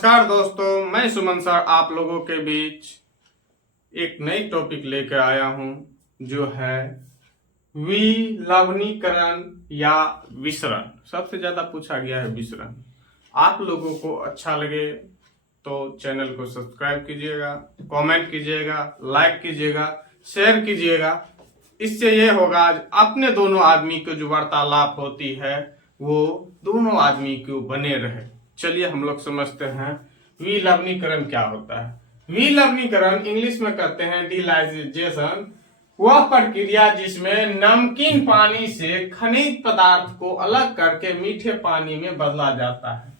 नमस्कार दोस्तों, मैं सुमन सर आप लोगों के बीच एक नई टॉपिक लेकर आया हूं जो है विलवणीकरण या विसरण। सबसे ज्यादा पूछा गया है विसरण। आप लोगों को अच्छा लगे तो चैनल को सब्सक्राइब कीजिएगा, कमेंट कीजिएगा, लाइक कीजिएगा, शेयर कीजिएगा। इससे ये होगा अपने दोनों आदमी को जो वार्तालाप होती है वो दोनों आदमी को बने रहे। चलिए हम लोग समझते हैं विलवणीकरण क्या होता है। विलवणीकरण इंग्लिश में कहते हैं डिलाइजेशन, वह प्रक्रिया जिसमें नमकीन पानी से खनिज पदार्थ को अलग करके मीठे पानी में बदला जाता है।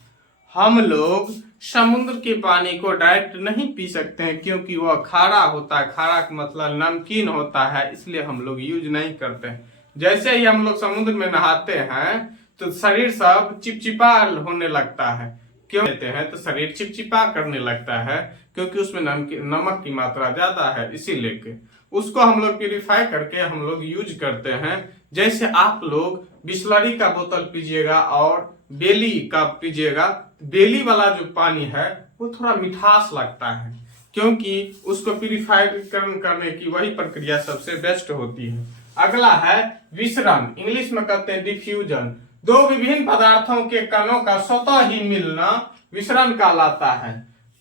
हम लोग समुद्र के पानी को डायरेक्ट नहीं पी सकते हैं क्योंकि वह खारा होता है। खारा का मतलब नमकीन होता है, इसलिए हम लोग यूज नहीं करते हैं। जैसे ही हम लोग समुद्र में नहाते हैं तो शरीर सब चिपचिपा होने लगता है। क्यों लेते हैं तो शरीर चिपचिपा करने लगता है क्योंकि उसमें नमक की मात्रा ज्यादा है, इसी लेके उसको हम लोग प्यूरिफाई करके हम लोग यूज करते हैं। जैसे आप लोग बिस्लरी का बोतल पीजिएगा और बेली का पीजिएगा, बेली वाला जो पानी है वो थोड़ा मिठास लगता है क्योंकि उसको प्यूरिफाई करने की वही प्रक्रिया सबसे बेस्ट होती है। अगला है विसरण, इंग्लिश में कहते हैं डिफ्यूजन। दो विभिन्न पदार्थों के कणों का स्वतः ही मिलना विसरण कहलाता है।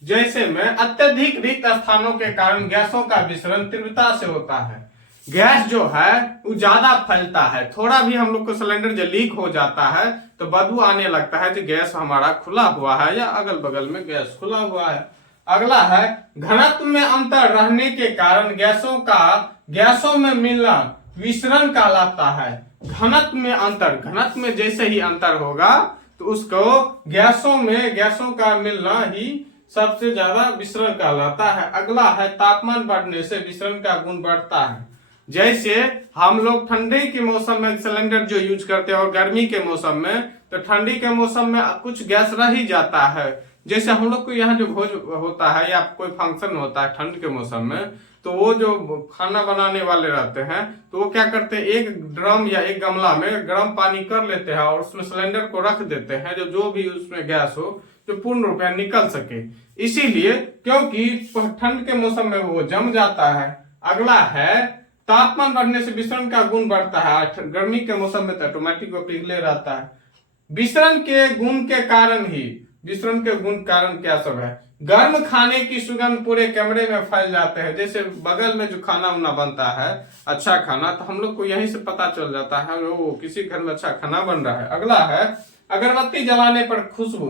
जैसे में अत्यधिक रिक्त स्थानों के कारण गैसों का विसरण तीव्रता से होता है। गैस जो है वो ज्यादा फैलता है। थोड़ा भी हम लोग को सिलेंडर जो लीक हो जाता है तो बदबू आने लगता है कि गैस हमारा खुला हुआ है या अगल बगल में गैस खुला हुआ है। अगला है घनत्व में अंतर रहने के कारण गैसों में मिलना विसरण कहलाता है। घनत्व में अंतर, घनत्व में जैसे ही अंतर होगा तो उसको गैसों का मिलना ही सबसे ज्यादा विसरण कहलाता है। अगला है तापमान बढ़ने से विसरण का गुण बढ़ता है। जैसे हम लोग ठंडी के मौसम में सिलेंडर जो यूज करते हैं और गर्मी के मौसम में, तो ठंडी के मौसम में कुछ गैस रह ही जाता है। जैसे हम लोग को यहाँ जो भोज होता है या कोई फंक्शन होता है ठंड के मौसम में, तो वो जो खाना बनाने वाले रहते हैं तो वो क्या करते हैं, एक ड्रम या एक गमला में गर्म पानी कर लेते हैं और उसमें सिलेंडर को रख देते हैं जो भी उसमें गैस हो जो पूर्ण रूप में निकल सके, इसीलिए क्योंकि ठंड के मौसम में वो जम जाता है। अगला है तापमान बढ़ने से विसरण का गुण बढ़ता है। गर्मी के मौसम में तो ऑटोमेटिक वो पिघले रहता है। विसरण के गुण क्या सब है? गर्म खाने की सुगंध पूरे कमरे में फैल जाते हैं। जैसे बगल में जो खाना उना बनता है अच्छा खाना, तो हम लोग को यहीं से पता चल जाता है वो किसी घर में अच्छा खाना बन रहा है। अगला है अगरबत्ती जलाने पर खुशबू।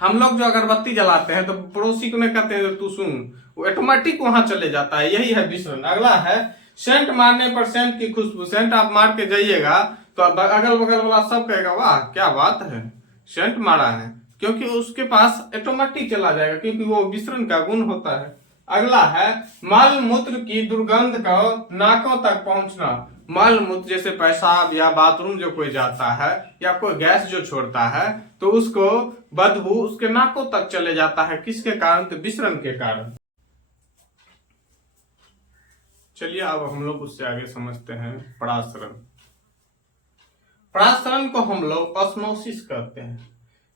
हम लोग जो अगरबत्ती जलाते हैं तो पड़ोसी को नहीं कहते हैं तू सुन, वो ऑटोमेटिक वहां चले जाता है, यही है विसरण। अगला है सेंट मारने पर सेंट की खुशबू। सेंट आप मार के जाइएगा तो अगल बगल वाला सब कहेगा वाह क्या बात है, सेंट मारा है, क्योंकि उसके पास ऑटोमेटिक चला जाएगा क्योंकि वो विसरण का गुण होता है। अगला है मल मूत्र की दुर्गंध का नाकों तक पहुंचना। मल मूत्र जैसे पेशाब या बाथरूम जो कोई जाता है या कोई गैस जो छोड़ता है तो उसको बदबू उसके नाकों तक चले जाता है। किसके कारण? तो विसरण के कारण। चलिए अब हम लोग उससे आगे समझते हैं परासरण। परासरण को हम लोग ऑस्मोसिस कहते हैं।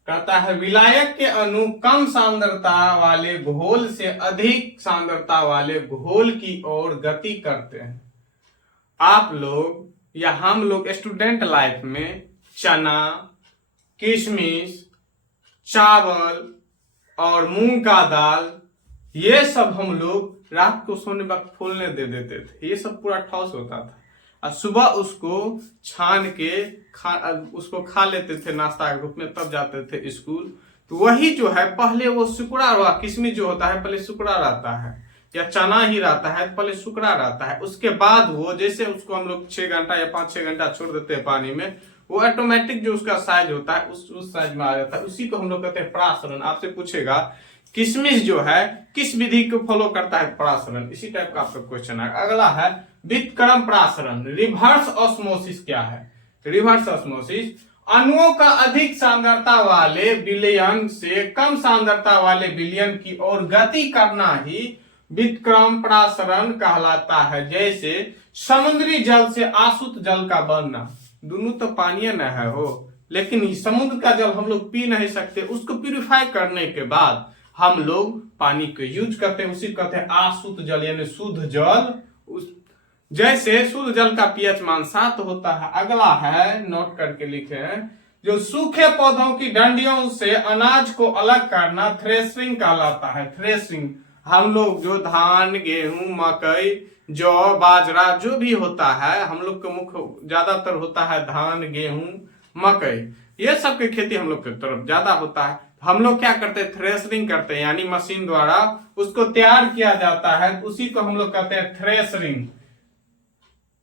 कहता है विलायक के अणु कम सांद्रता वाले घोल से अधिक सांद्रता वाले घोल की ओर गति करते हैं। आप लोग या हम लोग स्टूडेंट लाइफ में चना, किशमिश, चावल और मूंग का दाल ये सब हम लोग रात को सोने वक्त फूलने दे देते थे। ये सब पूरा ठोस होता था और सुबह उसको छान के उसको खा लेते थे नाश्ता के रूप में, तब जाते थे स्कूल। तो वही जो है पहले वो सुकड़ा हुआ, किशमिश जो होता है पहले सुकड़ा रहता है या चना ही रहता है पहले सुकड़ा रहता है। उसके बाद वो जैसे उसको हम लोग 6 घंटा या 5-6 घंटा छोड़ देते हैं पानी में, वो ऑटोमेटिक जो उसका साइज होता है उस साइज में आ जाता है। उसी को हम लोग कहते हैं परासरण। आपसे पूछेगा किशमिश जो है किस विधि को फॉलो करता है? परासरण। इसी टाइप का आपका क्वेश्चन है। अगला है व्युत्क्रम परासरण। रिवर्स ऑस्मोसिस क्या है? रिवर्स ऑस्मोसिस अणुओं का अधिक सांद्रता वाले विलयन से कम सांद्रता वाले विलयन की ओर गति करना ही व्युत्क्रम परासरण कहलाता है। जैसे समुद्री जल से आसुत जल का बनना, दोनों तो पानी न है हो, लेकिन समुद्र का जल हम लोग पी नहीं सकते। उसको प्यूरिफाई करने के बाद हम लोग पानी को यूज करते हैं, उसी को कहते हैं अशुद्ध जल यानी शुद्ध जल। जैसे शुद्ध जल का पीएच मान 7 होता है। अगला है, नोट करके लिखे हैं, जो सूखे पौधों की डंडियों से अनाज को अलग करना थ्रेसिंग कहलाता है। थ्रेसिंग, हम लोग जो धान, गेहूं, मकई, जौ, बाजरा जो भी होता है, हम लोग के मुख्य ज्यादातर होता है धान, गेहूं, मकई, ये सब की खेती हम लोग की तरफ ज्यादा होता है। हम लोग क्या करते हैं, थ्रेसरिंग करते हैं, यानी मशीन द्वारा उसको तैयार किया जाता है, उसी को हम लोग कहते हैं थ्रेसरिंग।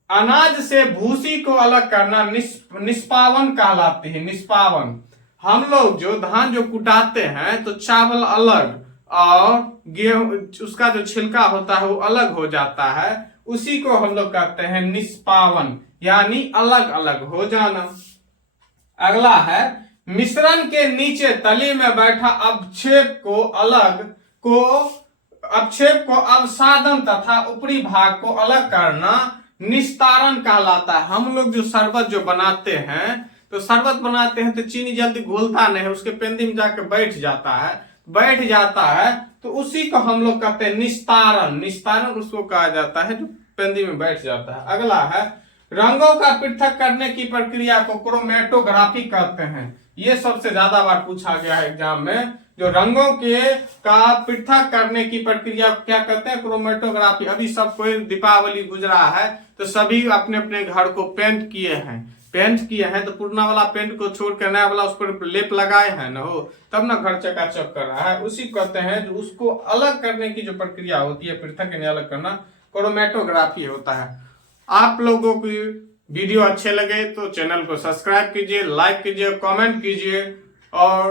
अनाज से भूसी को अलग करना निष्पावन कहलाते हैं। निष्पावन, हम लोग जो धान जो कुटाते हैं तो चावल अलग और गेहूं उसका जो छिलका होता है वो अलग हो जाता है, उसी को हम लोग कहते हैं निष्पावन, यानी अलग अलग हो जाना। अगला है, मिश्रण के नीचे तली में बैठा अवक्षेप को अवसादन तथा ऊपरी भाग को अलग करना निस्तारण कहलाता है। हम लोग जो शरबत जो बनाते हैं, तो शरबत बनाते हैं तो चीनी जल्दी घुलता नहीं है, उसके पेंदी में जाकर बैठ जाता है, तो उसी को हम लोग कहते हैं निस्तारण। निस्तारण उसको कहा जाता है जो पेंदी में बैठ जाता है। अगला है, रंगों का पृथक करने की प्रक्रिया को क्रोमेटोग्राफी कहते हैं। ये सबसे ज्यादा बार पूछा गया है एग्जाम में, जो रंगों के का पृथक करने की प्रक्रिया क्या कहते हैं, क्रोमेटोग्राफी। अभी सब कोई दीपावली गुजरा है तो सभी अपने अपने घर को पेंट किए हैं, तो पुराना वाला पेंट को छोड़ कर नया वाला उस पर लेप लगाए हैं ना, हो तब ना घर चकाचक कर रहा है, उसी कहते हैं। जो उसको अलग करने की जो प्रक्रिया होती है, पृथक यानी अलग करना, क्रोमेटोग्राफी होता है। आप लोगों की वीडियो अच्छे लगे तो चैनल को सब्सक्राइब कीजिए, लाइक कीजिए, कमेंट कीजिए और